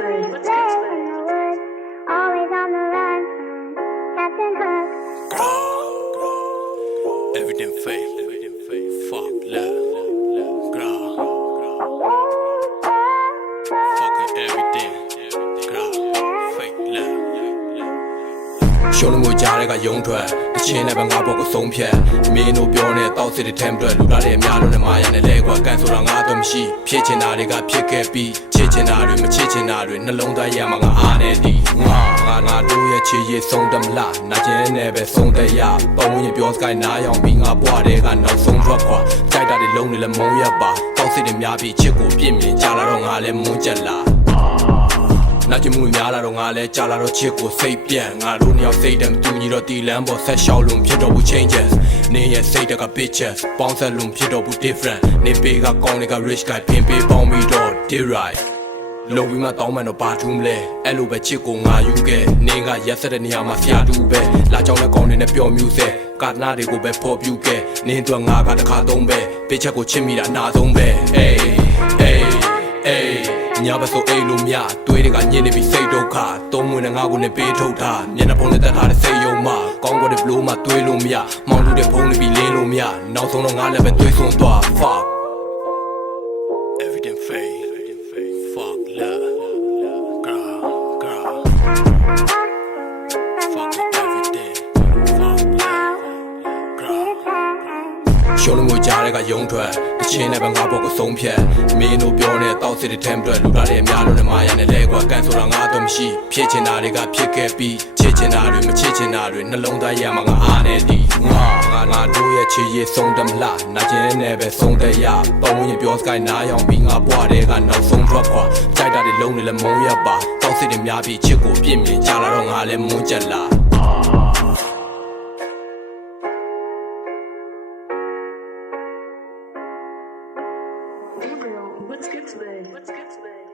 Always on the run, Captain Hook. Everything fake, fuck love, fucking everything, fake love. ရှုံးလို့ကြားတဲ့ကယုံထွက်တချင်းနဲ့ပဲငါဘောကိုဆုံးဖြတ်မင်းတို့ပြောနေတောက်စစ်တဲ့ temp တွေလူလာတဲ့အများလုံးနဲ့မာရနဲ့လဲကွာကန်ဆိုတာငါတော့မရှိဖြစ်ချင်တာတွေကဖြစ်ခဲ့ပြီးချစ်ချင်တာတွေမချစ်ချင်တာတွေနှလုံးသားရမှာငါအားနေသည်ငါတို့ရဲ့ချစ်ရည်ဆုံးတယ်မလားနာကျင်နဲ့ပဲဆုံးတယ်ရပုံရင်ပြောစကိုင်းနားရောင်ပြီးငါဘွားတဲ့ကနောက်ဆုံးထွက်ခွာကြိုက်တာတွေလုံးနေလဲမုံရပါတောက်စစ်တွေများပြီးချစ်ကိုပြစ်မြင်ကြလာတော့ငါလဲမွန်းချက်လာနာကျင်မှုများလာတော့ငါလဲကြာလာတော့ချစ်ကိုစိတ်ပြန်ငါတို့နှစ်ယောက်စိတ်တမ်းတူညီတော့တီလန်းပေါ်ဆက်လျှောက်လုံးဖြစ်တော့ဘူး changes နင်းရဲ့စိတ်တက bitches ပေါင်းဆက်လုံးဖြစ်တော့ဘူး different နေပေကကောင်းတွေက rich guy ပင်ပေးပေါင်းပြီးတော့ did right လုံပြီးမှတောင်းမှန်တော့ဘာထူးမလဲအဲ့လိုပဲချစ်ကိုငါယူခဲ့နင်းကရက်ဆက်တဲ့နေရာမှာဆရာတူပဲလာကြောင်းနဲ့ကောင်းနေနဲ့ပျော်မြူးစေကာနာတွေကိုပဲဖော်ပြခဲ့နင်းတို့ငါကတစ်ခါသုံးပဲပိချက်ကိုချစ်မိတာအနာဆုံးပဲအေးညာဘဆိုအိမ်လို့မြတွေးတွေကညင်နေပြီးစိတ်ဒုက္ခသုံးဝင်နဲ့ငါကိုနဲ့ပေးထုတ်တာမျက်နှာဖုံးနဲ့တက်ထားတဲ့စိတ်ယုံမှကောင်းကွက်တဲ့ဘလို့မှတွေးလို့မြမောင်းလို့တဲ့ဖုံးနေပြီးလင်းလို့မြနောက်ဆုံးတော့ငါလည်းပဲတွေးဆုံးသွား fuck everything fake fuck love girl fuck everything fuck love girl ရှုံးလို့ကြားတဲ့ကယုံထွက်တချင်းနဲ့ပဲငါဘောကိုဆုံးဖြတ်မင်းတို့ပြောနေတောက်စစ်တဲ့ temp တွေလူလာတဲ့အများလုံးနဲ့မာရနဲ့လဲကွာကန်ဆိုတာငါတော့မရှိဖြစ်ချင်တာတွေကဖြစ်ခဲ့ပြီးချစ်ချင်တာတွေမချစ်ချင်တာတွေနှလုံးသားရမှာငါအားနေသည်ငါတို့ရဲ့ချစ်ရည်ဆုံးတယ်မလားနာကျင်နဲ့ပဲဆုံးတယ်ရပုံရင်ပြောစကိုင်းနားရောင်ပြီးငါဘွားတဲ့ကနောက်ဆုံးထွက်ခွာကြိုက်တာတွေလုံးနေလဲမုံရပါတောက်စစ်တွေများပြီးချစ်ကိုပြစ်မြင်ကြလာတော့ငါလဲမွန်းချက်လာLet's get today.